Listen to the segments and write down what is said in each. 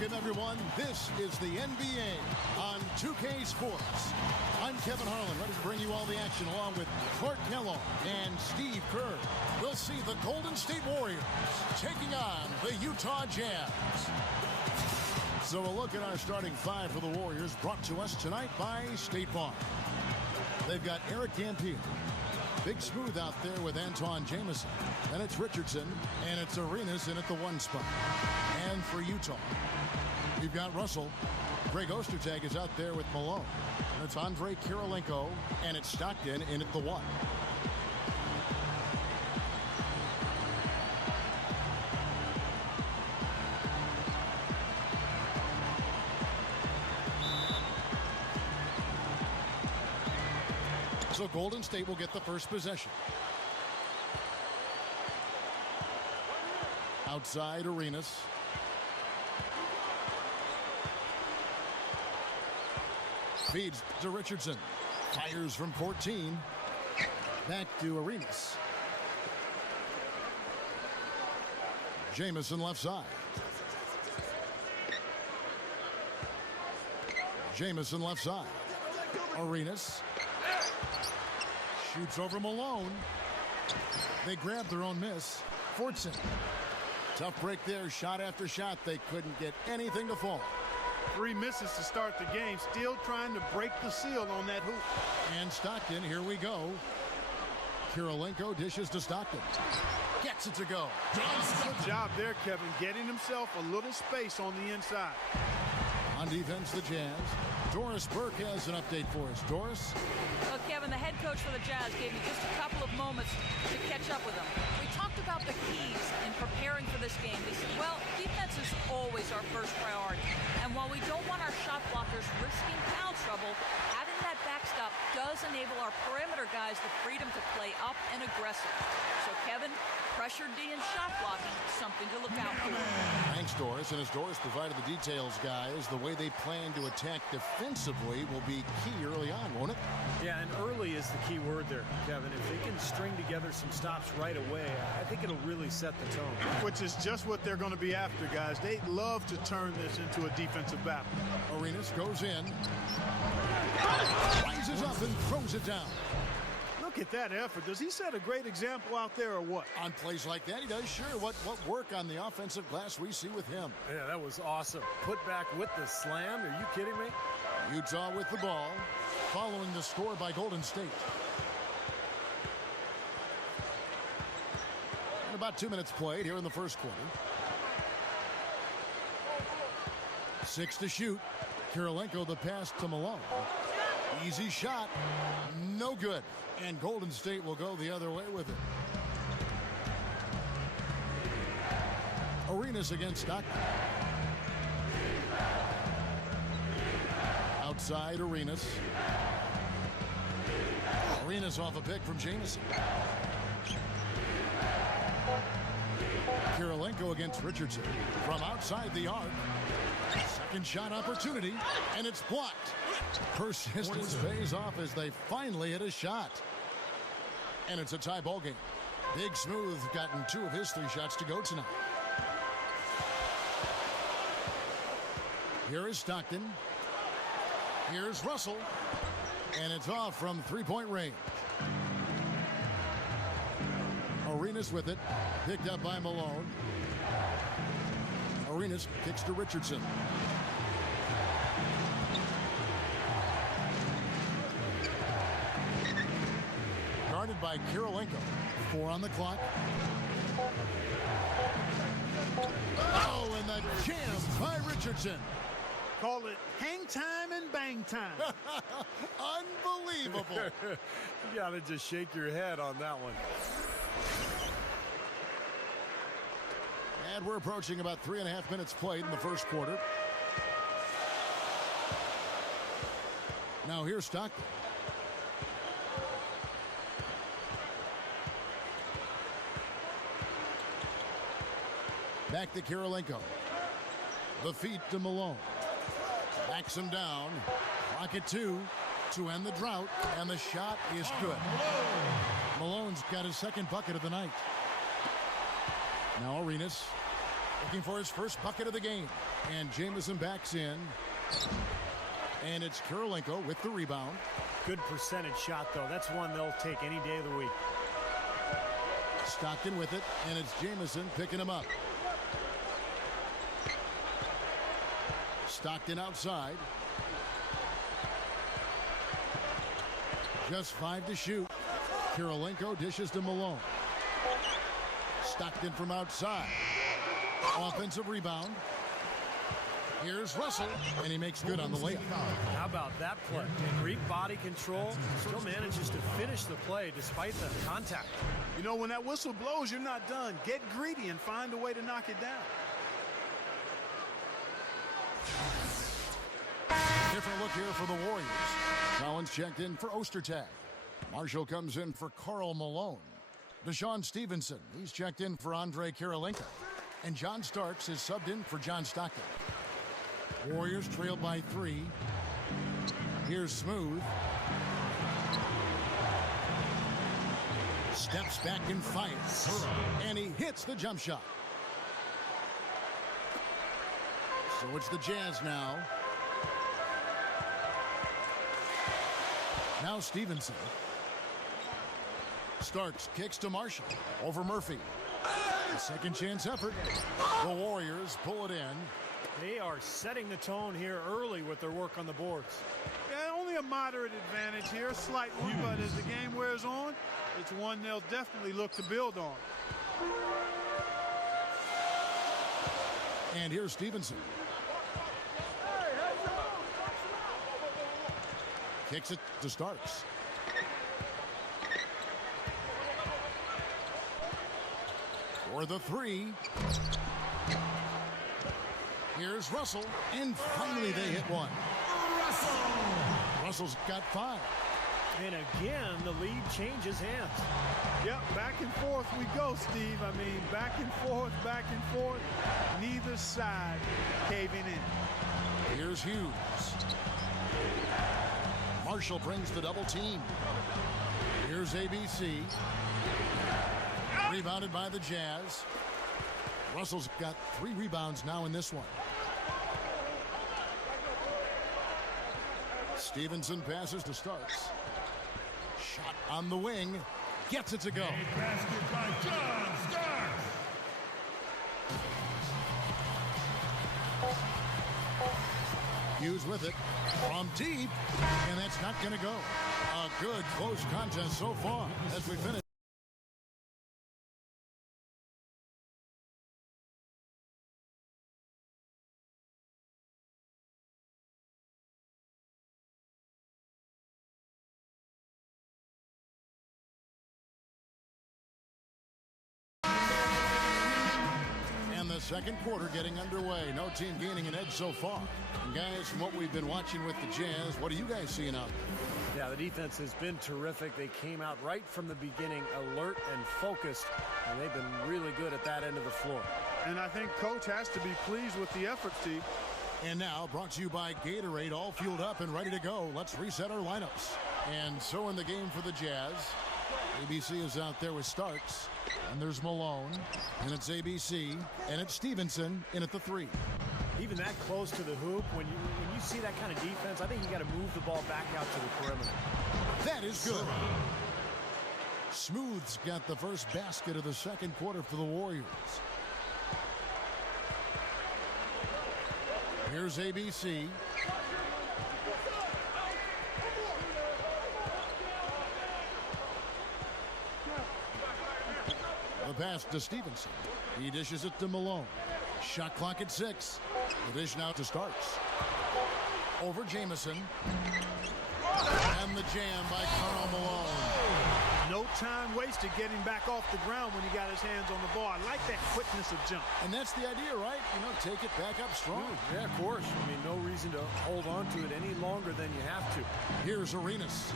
Welcome, everyone. This is the NBA on 2K Sports. I'm Kevin Harlan, ready to bring you all the action along with Clark Kellogg and Steve Kerr. We'll see the Golden State Warriors taking on the Utah Jazz. So a look at our starting five for the Warriors, brought to us tonight by State Farm. They've got Eric Campbell, Big Smooth out there with Antawn Jamison. Then it's Richardson, and it's Arenas in at the one spot. And for Utah, we've got Russell. Greg Ostertag is out there with Malone. And it's Andre Kirilenko, and it's Stockton in at the one. So Golden State will get the first possession. Outside, Arenas. Feeds to Richardson. Fires from 14. Back to Arenas. Jamison left side. Jamison left side. Arenas. Shoots over Malone. They grab their own miss. Fortson. Tough break there. Shot after shot. They couldn't get anything to fall. 3 misses to start the game. Still trying to break the seal on that hoop. And Stockton, here we go. Kirilenko dishes to Stockton. Gets it to go. Good job there, Kevin. Getting himself a little space on the inside. On defense, the Jazz. Doris Burke has an update for us. Doris? Well, Kevin, the head coach for the Jazz gave me just a couple of moments to catch up with them. We talked about the keys in preparing for this game. He said, well, defense is always our first priority. And while we don't want our shot blockers risking foul trouble, having that backstop does enable our perimeter guys the freedom to play up and aggressive. So, Kevin, pressure D and shot blocking, something to look out for. Thanks, Doris. And as Doris provided the details, guys, the way they plan to attack defensively will be key early on, won't it? Yeah, and early is the key word there, Kevin. If they can string together some stops right away, I think it'll really set the tone. Which is just what they're going to be after, guys. They love to turn this into a defensive battle. Arenas goes in. Rises up and throws it down. Look at that effort. Does he set a great example out there or what? On plays like that, he does. Sure. What work on the offensive glass we see with him. Yeah, that was awesome. Put back with the slam. Are you kidding me? Utah with the ball, following the score by Golden State. And about 2 minutes played here in the first quarter. 6 to shoot. Kirilenko the pass to Malone. Easy shot. No good. And Golden State will go the other way with it. Arenas against Stockton. Outside, Arenas. Arenas off a pick from Jamison. Kirilenko against Richardson. From outside the arc. Second shot opportunity, and it's blocked. Persistence pays off as they finally hit a shot. And it's a tie ball game. Big Smooth gotten 2 of his 3 shots to go tonight. Here is Stockton. Here's Russell. And it's off from 3-point range. Arenas with it. Picked up by Malone. Arenas kicks to Richardson. Guarded by Kirilenko. 4 on the clock. Oh, and the jam by Richardson. Call it hang time and bang time. Unbelievable. You got to just shake your head on that one. And we're approaching about 3.5 minutes played in the first quarter. Now here's Stockton. Back to Kirilenko. The feet to Malone. Backs him down. Clock at 2 to end the drought. And the shot is good. Malone's got his second bucket of the night. Now Arenas Looking for his first bucket of the game. And Jamison backs in. And it's Kirilenko with the rebound. Good percentage shot, though. That's one they'll take any day of the week. Stockton with it, and it's Jamison picking him up. Stockton outside. Just 5 to shoot. Kirilenko dishes to Malone. Stockton from outside. Offensive rebound. Here's Russell, and he makes good on the layup. How about that play? Great body control. Still manages to finish the play despite the contact. You know, when that whistle blows, you're not done. Get greedy and find a way to knock it down. Different look here for the Warriors. Collins checked in for Ostertag. Marshall comes in for Karl Malone. Deshaun Stevenson, he's checked in for Andre Kirilenko. And John Starks is subbed in for John Stockton. Warriors trailed by 3. Here's Smooth. Steps back and fires. And he hits the jump shot. So it's the Jazz now. Now Stevenson. Starks kicks to Marshall. Over Murphy. A second chance effort. The Warriors pull it in. They are setting the tone here early with their work on the boards. Yeah, only a moderate advantage here, slight one, but as the game wears on, it's one they'll definitely look to build on. And here's Stevenson. Kicks it to Starks. For the 3. Here's Russell, and finally they hit one. Russell's got 5. And again, the lead changes hands. Yep, back and forth we go, Steve. I mean, back and forth, neither side caving in. Here's Hughes. Marshall brings the double team. Here's ABC. Rebounded by the Jazz. Russell's got 3 rebounds now in this one. Stevenson passes to Starks. Shot on the wing. Gets it to go. A basket by John Starks. Hughes with it from deep. And that's not going to go. A good close contest so far as we finish. Second quarter getting underway. No team gaining an edge so far. And guys, from what we've been watching with the Jazz, what are you guys seeing out there? Yeah, the defense has been terrific. They came out right from the beginning, alert and focused, and they've been really good at that end of the floor. And I think Coach has to be pleased with the effort, Steve. And now, brought to you by Gatorade, all fueled up and ready to go. Let's reset our lineups. And so in the game for the Jazz, ABC is out there with Starks. And there's Malone, and it's ABC, and it's Stevenson in at the 3. Even that close to the hoop, when you see that kind of defense, I think you got to move the ball back out to the perimeter. That is good. Smooth's got the first basket of the second quarter for the Warriors. Here's ABC. The pass to Stevenson. He dishes it to Malone. Shot clock at 6. The dish now to Starks. Over Jamison. And the jam by Karl Malone. No time wasted getting back off the ground when he got his hands on the ball. I like that quickness of jump. And that's the idea, right? You know, take it back up strong. Yeah, of course. I mean, no reason to hold on to it any longer than you have to. Here's Arenas.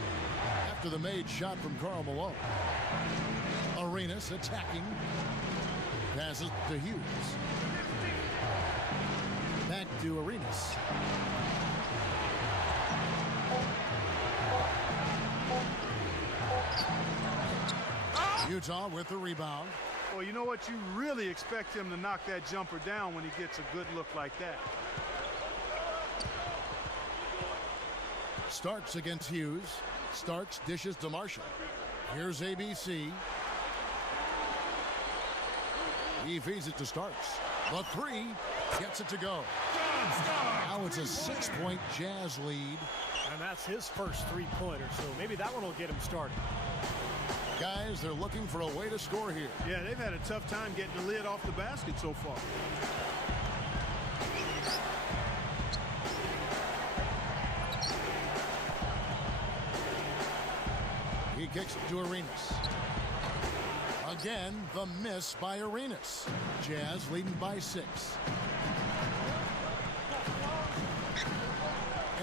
After the made shot from Karl Malone. Arenas attacking. Passes to Hughes. Back to Arenas. Utah with the rebound. Well, you know what? You really expect him to knock that jumper down when he gets a good look like that. Starks against Hughes. Starks dishes to Marshall. Here's ABC. He feeds it to Starks. The three gets it to go. Now it's a 6-point Jazz lead. And that's his first three-pointer, so maybe that one will get him started. Guys, they're looking for a way to score here. Yeah, they've had a tough time getting the lid off the basket so far. He kicks it to Arenas. Again, the miss by Arenas. Jazz leading by 6.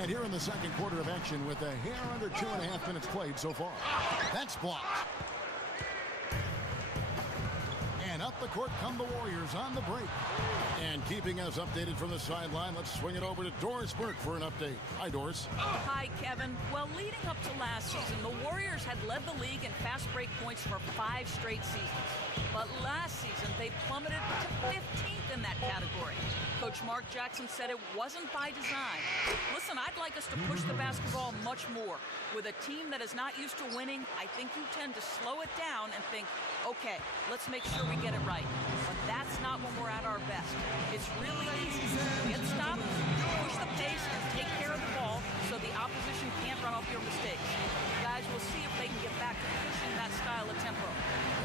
And here in the second quarter of action with a hair under 2.5 minutes played so far. That's blocked. And up the court come the Warriors on the break. And keeping us updated from the sideline, let's swing it over to Doris Burke for an update. Hi, Doris. Hi, Kevin. Well, leading up to last season, the Warriors had led the league in fast break points for 5 straight seasons. But last season, they plummeted to 15th in that category. Coach Mark Jackson said it wasn't by design. Listen, I'd like us to push the basketball much more. With a team that is not used to winning, I think you tend to slow it down and think, okay, let's make sure we get it right. But that's not when we're at our best. It's really easy to get stopped, push the pace, and take care of the ball so the opposition can't run off your mistakes. Guys, we'll see if they can get back to pushing that style of tempo.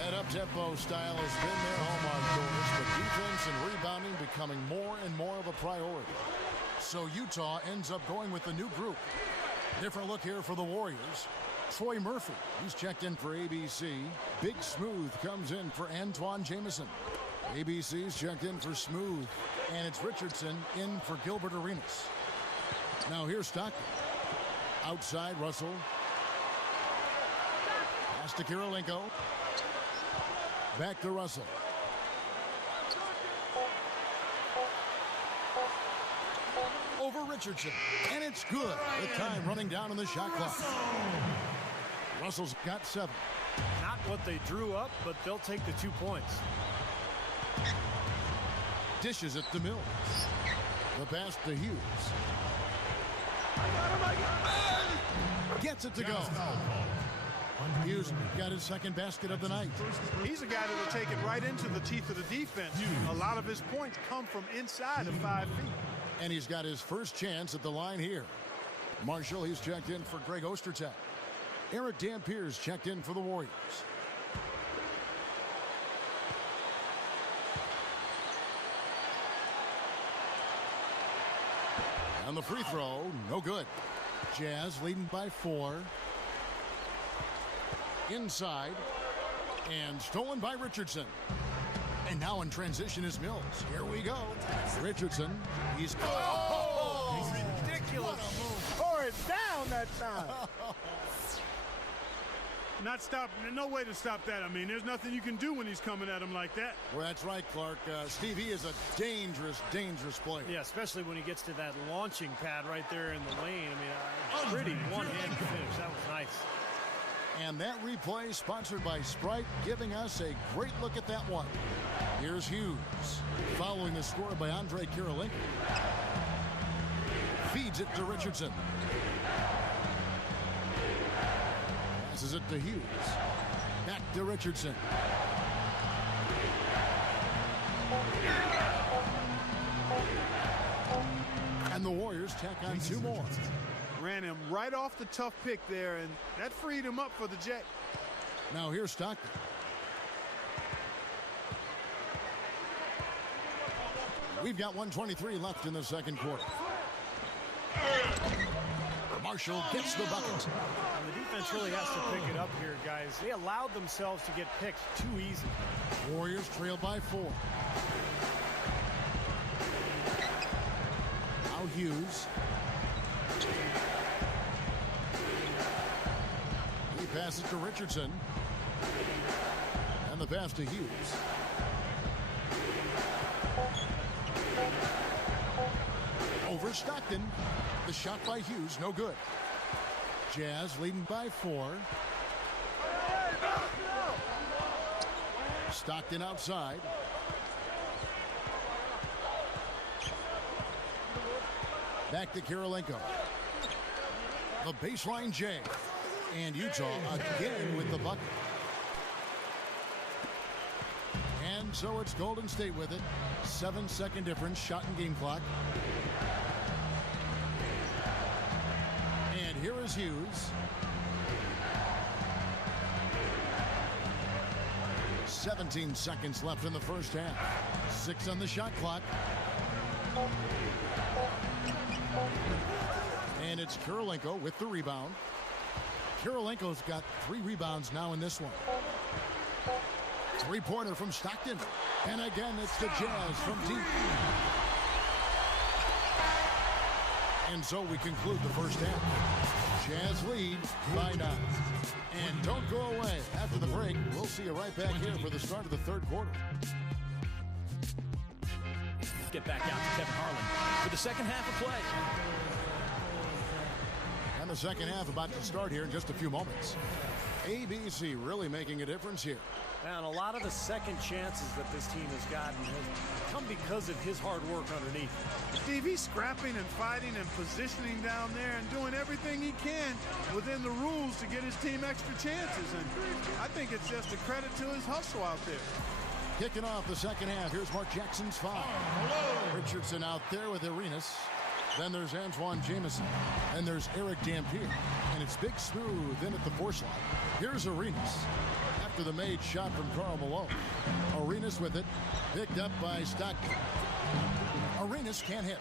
That up-tempo style has been their hallmark, Doris, but defense and rebounding becoming more and more of a priority. So Utah ends up going with the new group. Different look here for the Warriors. Troy Murphy, he's checked in for ABC. Big Smooth comes in for Antoine Jamison. ABC's checked in for Smooth. And it's Richardson in for Gilbert Arenas. Now here's Stockton. Outside, Russell. Pass to Kirilenko. Back to Russell. Over Richardson. And it's good. The time running down on the shot clock. Russell's got 7. Not what they drew up, but they'll take the 2 points. Dishes it to Mills. The pass to Hughes. Gets it to go. Hughes got his second basket of the night. He's a guy that'll take it right into the teeth of the defense. A lot of his points come from inside of 5 feet. And he's got his first chance at the line here. Marshall, he's checked in for Greg Ostertag. Eric Dampier's checked in for the Warriors. And the free throw, no good. Jazz leading by 4. Inside. And stolen by Richardson. And now in transition is Mills. Here we go. Richardson. He's... Oh! Ridiculous. Tore it down that time. Not stop. No way to stop that. I mean, there's nothing you can do when he's coming at him like that. Well, that's right, Clark. Steve, he is a dangerous, dangerous player. Yeah, especially when he gets to that launching pad right there in the lane. I mean, pretty one-hand finish. That was nice. And that replay sponsored by Sprite, giving us a great look at that one. Here's Hughes, following the score by Andre Kirilenko. Feeds it to Richardson. Passes it to Hughes. Back to Richardson. And the Warriors tack on 2 more. Ran him right off the tough pick there, and that freed him up for the Jet. Now here's Stockton. We've got 1:23 left in the second quarter. Marshall gets the bucket. And the defense really has to pick it up here, guys. They allowed themselves to get picked too easy. Warriors trail by 4. Now Hughes. He passes to Richardson. And the pass to Hughes. Over Stockton. The shot by Hughes, no good. Jazz leading by 4. Stockton outside. Back to Kirilenko. The baseline J. And Utah again with the bucket. And so it's Golden State with it. 7-second difference, shot and game clock. And here is Hughes. 17 seconds left in the first half. 6 on the shot clock. And it's Kirilenko with the rebound. Kirilenko's got 3 rebounds now in this one. 3-pointer from Stockton. And again, it's the Jazz from deep. And so we conclude the first half. Jazz lead by 9. And don't go away. After the break, we'll see you right back here for the start of the third quarter. Get back out to Kevin Harlan for the second half of play. And the second half about to start here in just a few moments. ABC really making a difference here. And a lot of the second chances that this team has gotten have come because of his hard work underneath. Steve, he's scrapping and fighting and positioning down there and doing everything he can within the rules to get his team extra chances. And I think it's just a credit to his hustle out there. Kicking off the second half, here's Mark Jackson's foul. Richardson out there with Arenas. Then there's Antoine Jamison. And there's Eric Dampier. And it's Big Smooth in at the 4 slot. Here's Arenas. After the made shot from Karl Malone. Arenas with it. Picked up by Stockton. Arenas can't hit.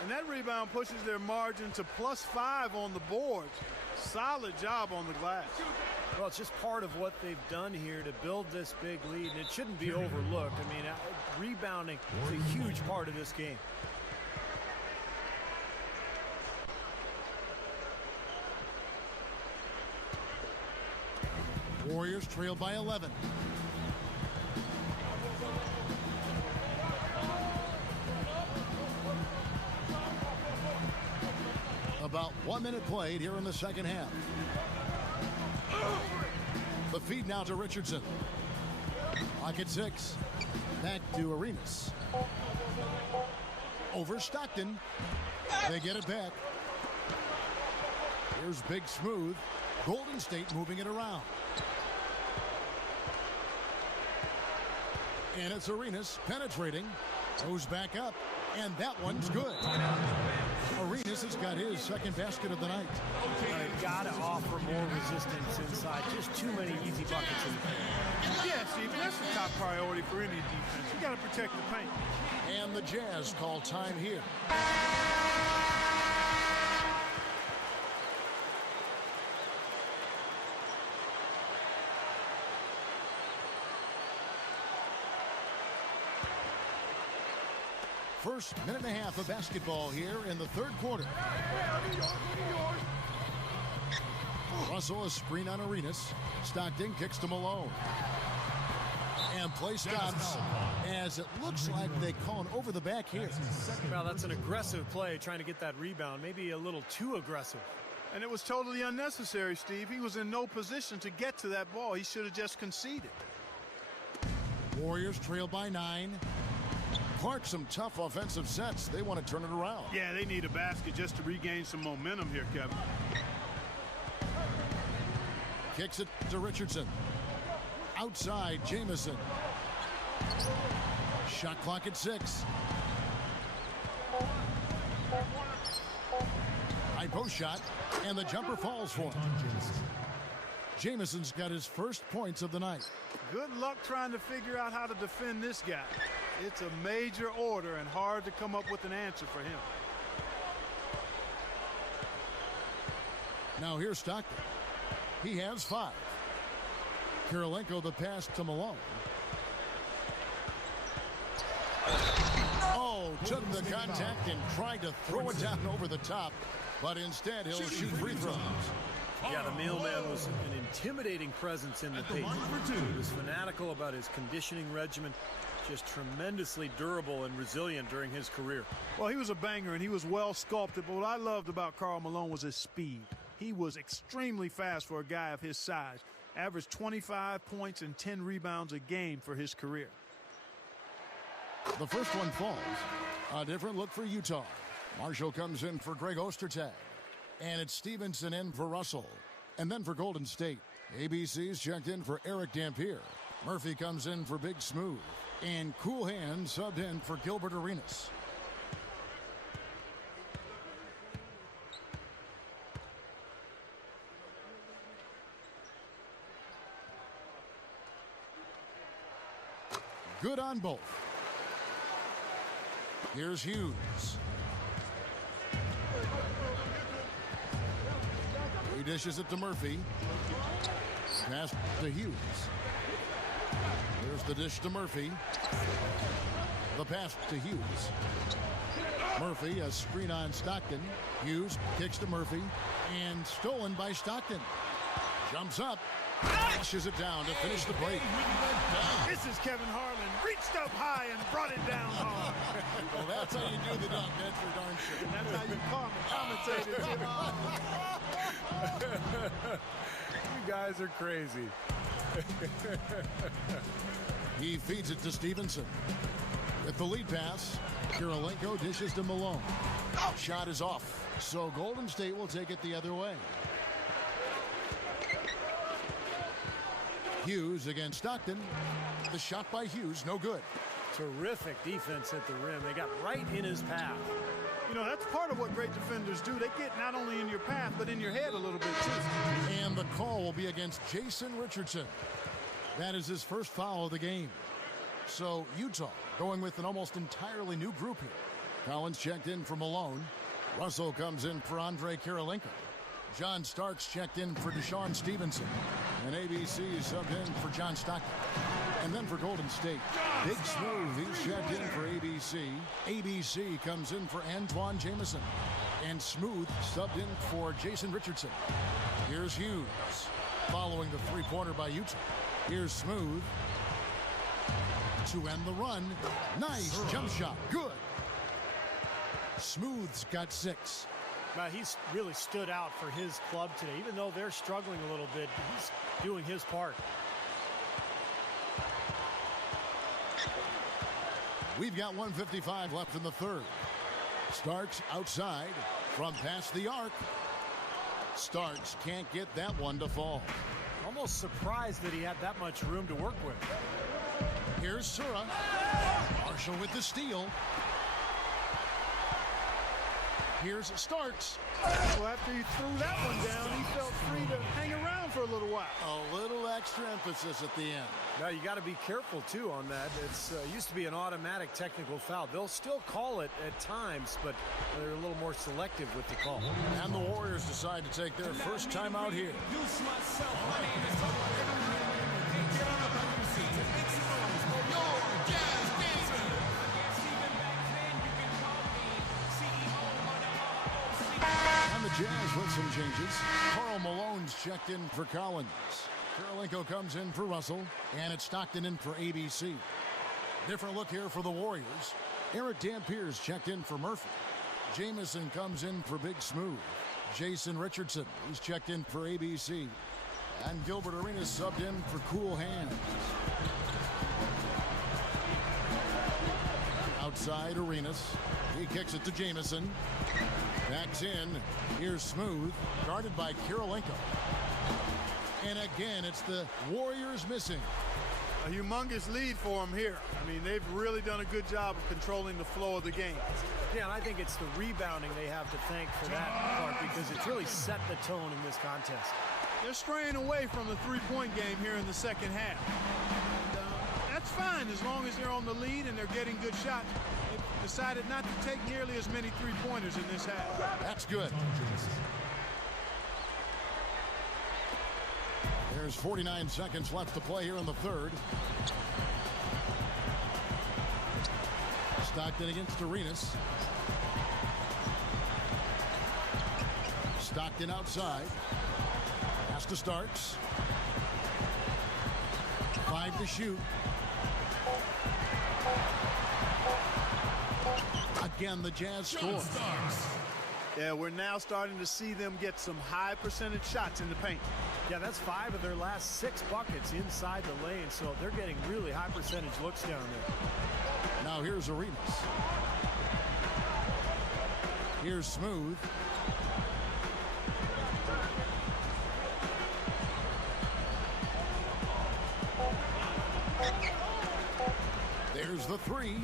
And that rebound pushes their margin to +5 on the board. Solid job on the glass. Well, it's just part of what they've done here to build this big lead, and it shouldn't be overlooked. I mean, rebounding is a huge part of this game. Warriors trail by 11. About 1 minute played here in the second half. The feed now to Richardson. Clock at 6. Back to Arenas. Over Stockton. They get it back. Here's Big Smooth. Golden State moving it around. And it's Arenas penetrating. Goes back up. And that one's good. Arenas has got his second basket of the night. They've got to offer more resistance inside. Just too many easy buckets in the paint. Yeah, Steve, that's the top priority for any defense. You got to protect the paint. And the Jazz call time here. First minute and a half of basketball here in the third quarter. Russell a screen on Arenas. Stockton kicks to Malone. And play stops as it looks like they call an over the back here. Well, that's an aggressive play trying to get that rebound. Maybe a little too aggressive. And it was totally unnecessary, Steve. He was in no position to get to that ball. He should have just conceded. Warriors trail by 9. Clark, some tough offensive sets. They want to turn it around. Yeah, they need a basket just to regain some momentum here, Kevin. Kicks it to Richardson. Outside, Jamison. Shot clock at 6. High post shot, and the jumper falls for him. Jamison's got his first points of the night. Good luck trying to figure out how to defend this guy. It's a major order and hard to come up with an answer for him. Now here's Stockton. He has 5. Kirilenko the pass to Malone. Oh, took the contact and tried to throw it down over the top, but instead he'll shoot free throws. Yeah, the mailman was an intimidating presence in the paint. He was fanatical about his conditioning regimen, just tremendously durable and resilient during his career. Well, he was a banger and he was well sculpted, but what I loved about Karl Malone was his speed. He was extremely fast for a guy of his size, Averaged 25 points and 10 rebounds a game for his career. The first one falls. A different look for Utah. Marshall comes in for Greg Ostertag. And it's Stevenson in for Russell. And then for Golden State, ABC's checked in for Eric Dampier. Murphy comes in for Big Smooth. And Cool Hand subbed in for Gilbert Arenas. Good on both. Here's Hughes. He dishes it to Murphy. Pass to Hughes. Here's the dish to Murphy. The pass to Hughes. Murphy, a screen on Stockton. Hughes kicks to Murphy. And stolen by Stockton. Jumps up. Pushes it down to finish the break. This is Kevin Harlan. Reached up high and brought it down hard. Well, that's how you do the dunk. That's for darn sure. And that's how you commentate it. You guys are crazy. He feeds it to Stevenson. With the lead pass, Kirilenko dishes to Malone. Shot is off. So Golden State will take it the other way. Hughes against Stockton. The shot by Hughes, no good. Terrific defense at the rim. They got right in his path. You know, that's part of what great defenders do. They get not only in your path, but in your head a little bit, too. And the call will be against Jason Richardson. That is his first foul of the game. So Utah going with an almost entirely new group here. Collins checked in for Malone. Russell comes in for Andre Kirilenko. John Starks checked in for Deshaun Stevenson. And ABC subbed in for John Stockton. And then for Golden State, Big Smooth, he's checked in for ABC. ABC comes in for Antoine Jamison. And Smooth subbed in for Jason Richardson. Here's Hughes, following the three-pointer by Utah. Here's Smooth to end the run. Nice jump shot, good. Smooth's got 6. He's really stood out for his club today. Even though they're struggling a little bit, he's doing his part. We've got 1:55 left in the third. Starks outside from past the arc. Starks can't get that one to fall. Almost surprised that he had that much room to work with. Here's Sura. Marshall with the steal. Here's Starks. Well, after he threw that one down, he felt free to hang around for a little while. A little extra emphasis at the end. Now, you got to be careful, too, on that. It's used to be an automatic technical foul. They'll still call it at times, but they're a little more selective with the call. And the Warriors decide to take their first time out here. And the Jazz with some changes. Karl Malone's checked in for Collins. Kirilenko comes in for Russell, and it's Stockton in for ABC. Different look here for the Warriors. Eric Dampier's checked in for Murphy. Jamison comes in for Big Smooth. Jason Richardson, he's checked in for ABC. And Gilbert Arenas subbed in for Cool Hand. Outside Arenas. He kicks it to Jamison. Backs in. Here's Smooth, guarded by Kirilenko. And again, it's the Warriors missing. A humongous lead for them here. I mean, they've really done a good job of controlling the flow of the game. Yeah, and I think it's the rebounding they have to thank for that part, because it's really set the tone in this contest. They're straying away from the three-point game here in the second half. And, that's fine as long as they're on the lead and they're getting good shots. They've decided not to take nearly as many three-pointers in this half. That's good. There's 49 seconds left to play here in the third. Stockton against Arenas. Stockton outside. Pass to Starks. 5 to shoot. Again, the Jazz score. Yeah, we're now starting to see them get some high percentage shots in the paint. Yeah, that's 5 of their last 6 buckets inside the lane, so they're getting really high percentage looks down there. Now here's Arenas. Here's Smooth. There's the 3.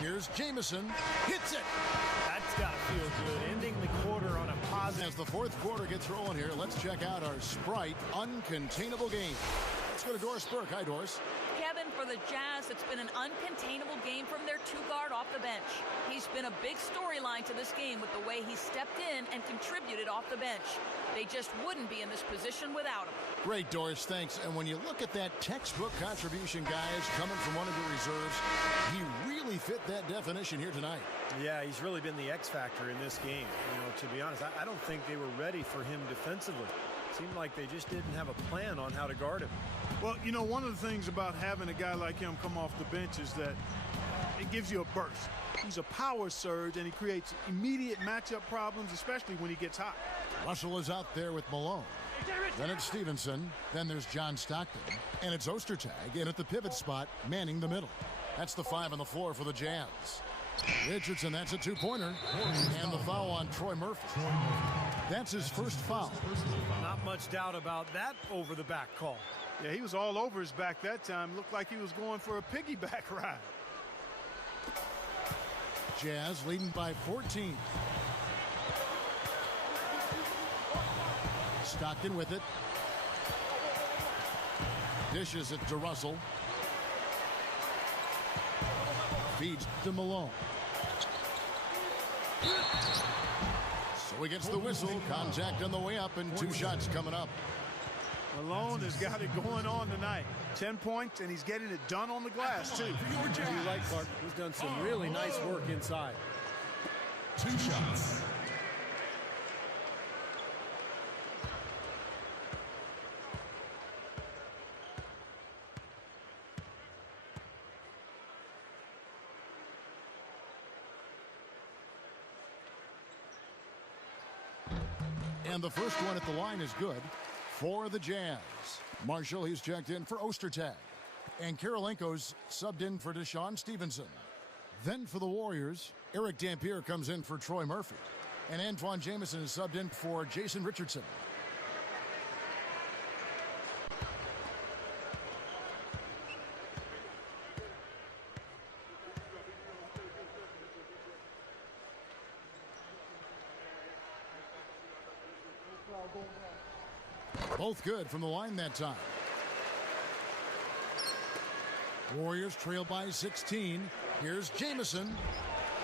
Here's Jamison. Hits it. That's got to feel good. Ending the quarter on a positive. As the fourth quarter gets rolling here, let's check out our Sprite Uncontainable game. Let's go to Doris Burke. Hi, Doris. Kevin, for the Jazz, it's been an uncontainable game from their 2-guard off the bench. He's been a big storyline to this game with the way he stepped in and contributed off the bench. They just wouldn't be in this position without him. Great, Doris. Thanks. And when you look at that textbook contribution, guys, coming from one of your reserves, he really fit that definition here tonight. Yeah, he's really been the X factor in this game. You know, to be honest, I don't think they were ready for him defensively. Seemed like they just didn't have a plan on how to guard him. Well, you know, one of the things about having a guy like him come off the bench is that it gives you a burst. He's a power surge, and he creates immediate matchup problems, especially when he gets hot. Russell is out there with Malone. Then it's Stevenson. Then there's John Stockton. And it's Ostertag in at the pivot spot, manning the middle. That's the 5 on the floor for the Jazz. Richardson, that's a 2-pointer. And the foul on Troy Murphy. That's his first foul. Not much doubt about that over-the-back call. Yeah, he was all over his back that time. Looked like he was going for a piggyback ride. Jazz leading by 14. Stockton with it. Dishes it to Russell. Feeds to Malone. So he gets the whistle. Contact on the way up and 2 shots coming up. Malone has got it going on tonight. 10 points, and he's getting it done on the glass, too. You're right, Clark. He's done some really nice work inside. 2 shots. And the first one at the line is good for the Jazz. Marshall, he's checked in for Ostertag. And Kirilenko's subbed in for Deshaun Stevenson. Then for the Warriors, Eric Dampier comes in for Troy Murphy. And Antoine Jamison is subbed in for Jason Richardson. Both good from the line that time. Warriors trail by 16. Here's Jamison.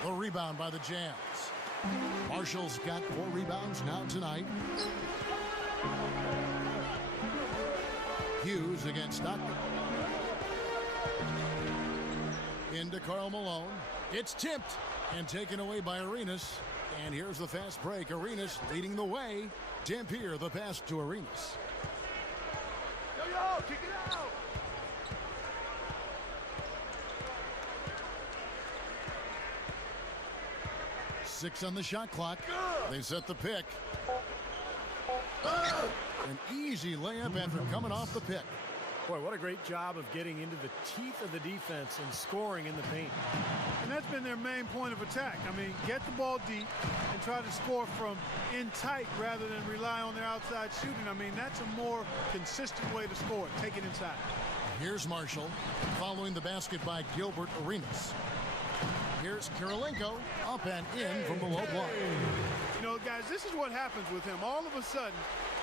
The rebound by the Jazz. Marshall's got 4 rebounds now tonight. Hughes against Stockton. Into Karl Malone. It's tipped and taken away by Arenas. And here's the fast break. Arenas leading the way. Dampier the pass to Arenas. Yo, kick it out! Six on the shot clock. They set the pick. An easy layup after coming off the pick. Boy, what a great job of getting into the teeth of the defense and scoring in the paint. And that's been their main point of attack. I mean, get the ball deep and try to score from in tight rather than rely on their outside shooting. I mean, that's a more consistent way to score. Take it inside. Here's Marshall following the basket by Gilbert Arenas. Here's Kirilenko up and in from the low block. You know, guys, this is what happens with him. All of a sudden,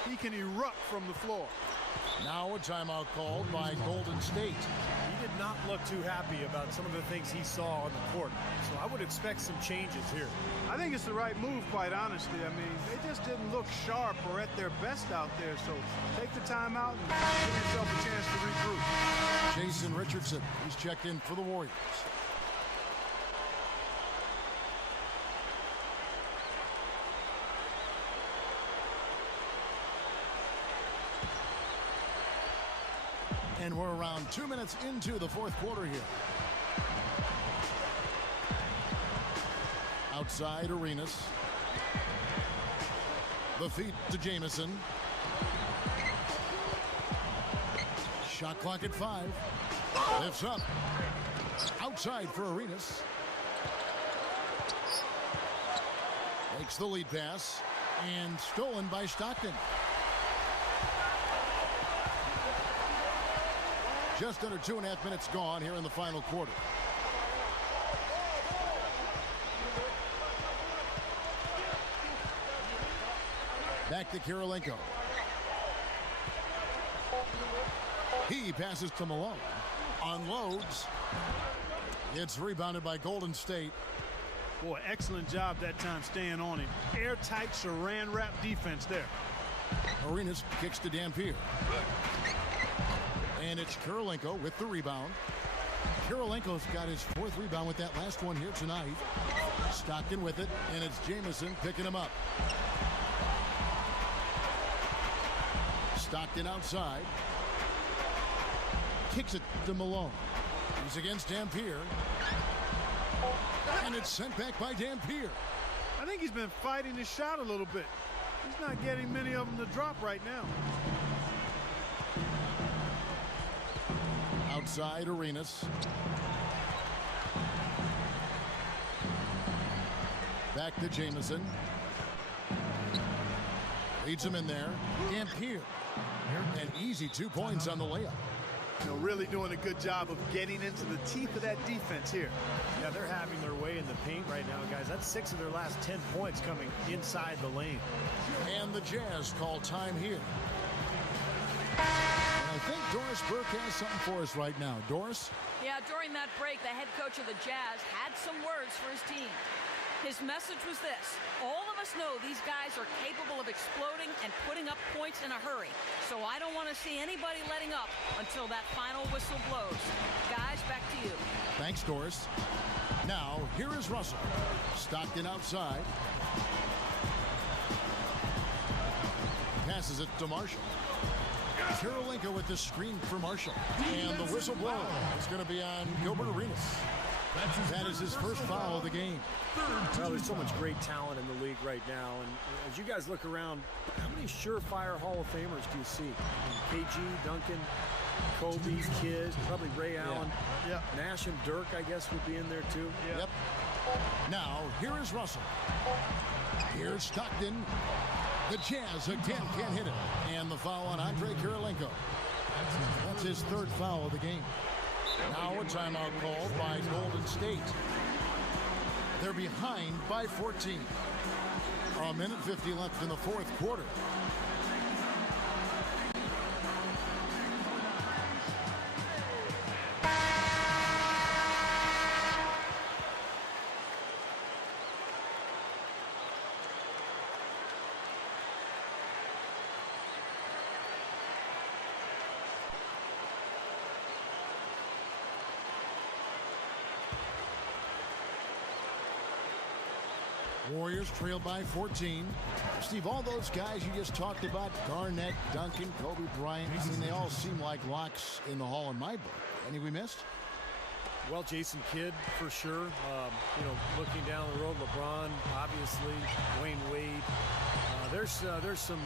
he can erupt from the floor. Now a timeout called by Golden State. He did not look too happy about some of the things he saw on the court, so I would expect some changes here. I think it's the right move, quite honestly. I mean, they just didn't look sharp or at their best out there, so take the timeout and give yourself a chance to regroup. Jason Richardson, he's checked in for the Warriors. And we're around 2 minutes into the fourth quarter here. Outside Arenas. The feed to Jamison. Shot clock at 5. Lifts up. Outside for Arenas. Takes the lead pass. And stolen by Stockton. Just under 2.5 minutes gone here in the final quarter. Back to Kirilenko. He passes to Malone. Unloads. It's rebounded by Golden State. Boy, excellent job that time staying on him. Airtight saran wrap defense there. Arenas kicks to Dampier. And it's Kirilenko with the rebound. Kirilenko's got his 4th rebound with that last one here tonight. Stockton with it, and it's Jamison picking him up. Stockton outside. Kicks it to Malone. He's against Dampier. And it's sent back by Dampier. I think he's been fighting his shot a little bit. He's not getting many of them to drop right now. Outside Arenas. Back to Jamison. Leads him in there. Dampier. An easy 2 points on the layup. You know, really doing a good job of getting into the teeth of that defense here. Yeah, they're having their way in the paint right now, guys. That's 6 of their last 10 points coming inside the lane. And the Jazz call time here. And I think Doris Burke has something for us right now. Doris? Yeah, during that break, the head coach of the Jazz had some words for his team. His message was this: all of us know these guys are capable of exploding and putting up points in a hurry. So I don't want to see anybody letting up until that final whistle blows. Guys, back to you. Thanks, Doris. Now, here is Russell. Stockton outside. Passes it to Marshall. Kirilenko with the screen for Marshall. And the whistle blow is going to be on Gilbert Arenas. That is his first foul of the game. Well, there's so much great talent in the league right now. And as you guys look around, how many surefire Hall of Famers do you see? KG, Duncan, Kobe, Kidd, probably Ray Allen. Yep. Nash and Dirk, I guess, would be in there too. Yep. Now, here is Russell. Here's Stockton. The Jazz again can't hit it. And the foul on Andre Kirilenko. That's his 3rd foul of the game. Now a timeout called by Golden State. They're behind by 14. A minute 50 left in the 4th quarter. Warriors trail by 14. Steve, all those guys you just talked about, Garnett, Duncan, Kobe Bryant, I mean, they all seem like locks in the Hall in my book. Any we missed? Well, Jason Kidd, for sure. Looking down the road, LeBron, obviously, Dwayne Wade. There's some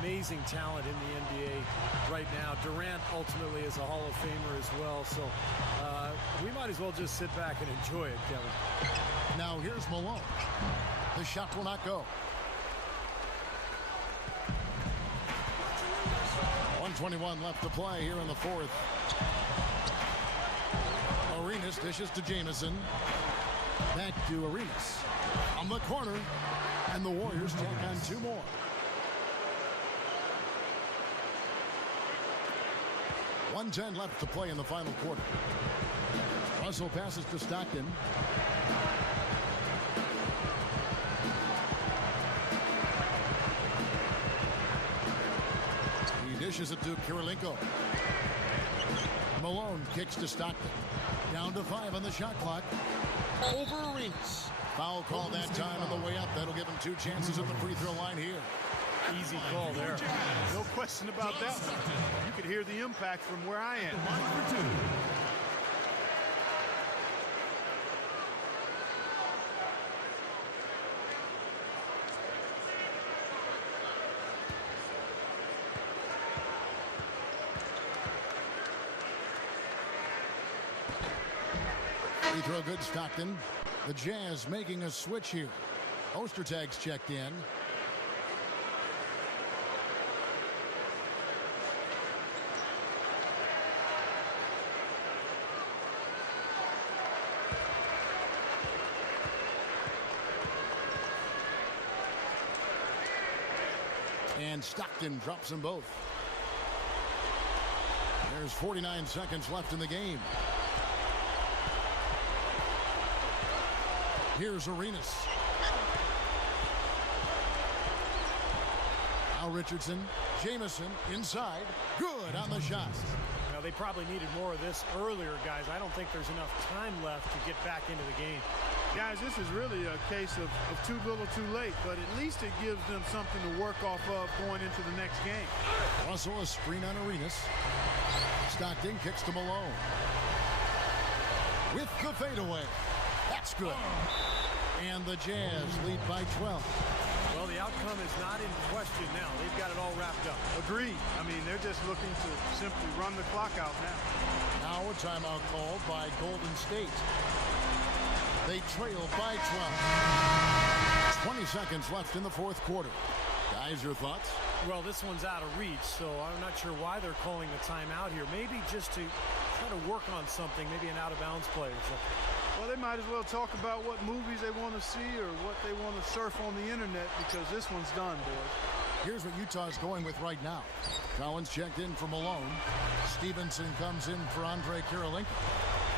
amazing talent in the NBA right now. Durant ultimately is a Hall of Famer as well. So we might as well just sit back and enjoy it, Kevin. Now here's Malone. The shot will not go. 1:21 left to play here in the 4th. Arenas dishes to Jamison. Back to Arenas. On the corner. And the Warriors tack on 2 more. .110 left to play in the final quarter. Russell passes to Stockton. He dishes it to Kirilenko. Malone kicks to Stockton. Down to 5 on the shot clock. Over Arenas. Foul call that time on the way up. That'll give him 2 chances at the free throw line here. Easy call there. No question about that one. You could hear the impact from where I am. Line for 2. No good, Stockton. The Jazz making a switch here. Ostertag's checked in. And Stockton drops them both. There's 49 seconds left in the game. Here's Arenas. Now Richardson. Jamison inside. Good on the shot. Now, they probably needed more of this earlier, guys. I don't think there's enough time left to get back into the game. Guys, this is really a case of too little too late, but at least it gives them something to work off of going into the next game. Russell, a screen on Arenas. Stockton kicks to Malone. With the fadeaway. That's good. And the Jazz lead by 12. Well, the outcome is not in question now. They've got it all wrapped up. Agreed. I mean, they're just looking to simply run the clock out now. Now a timeout called by Golden State. They trail by 12. 20 seconds left in the fourth quarter. Guys, your thoughts? Well, this one's out of reach, so I'm not sure why they're calling the timeout here. Maybe just to try to work on something, maybe an out-of-bounds play or something. Well, they might as well talk about what movies they want to see or what they want to surf on the internet, because this one's done, boys. Here's what Utah's going with right now. Collins checked in for Malone. Stevenson comes in for Andre Kirilenko.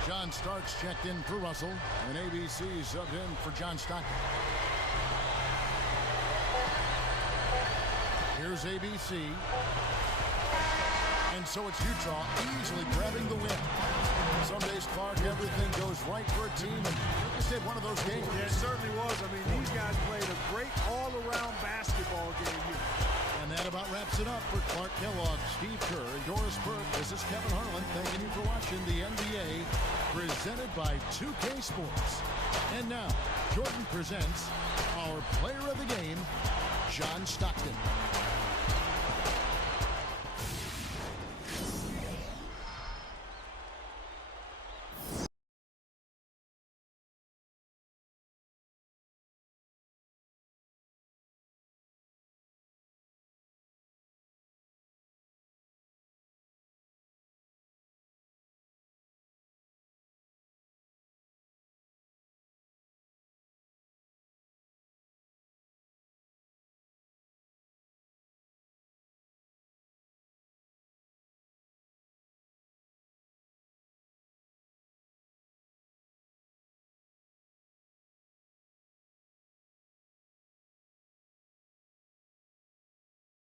John Starks checked in for Russell. And ABC subbed in for John Stockton. Here's ABC. And so it's Utah easily grabbing the win. Some days, Clark, everything goes right for a team. And like I said, one of those games. Yeah, it certainly was. I mean, these guys played a great all-around basketball game here. And that about wraps it up for Clark Kellogg, Steve Kerr, and Doris Burke. This is Kevin Harlan thanking you for watching the NBA presented by 2K Sports. And now, Jordan presents our player of the game, John Stockton.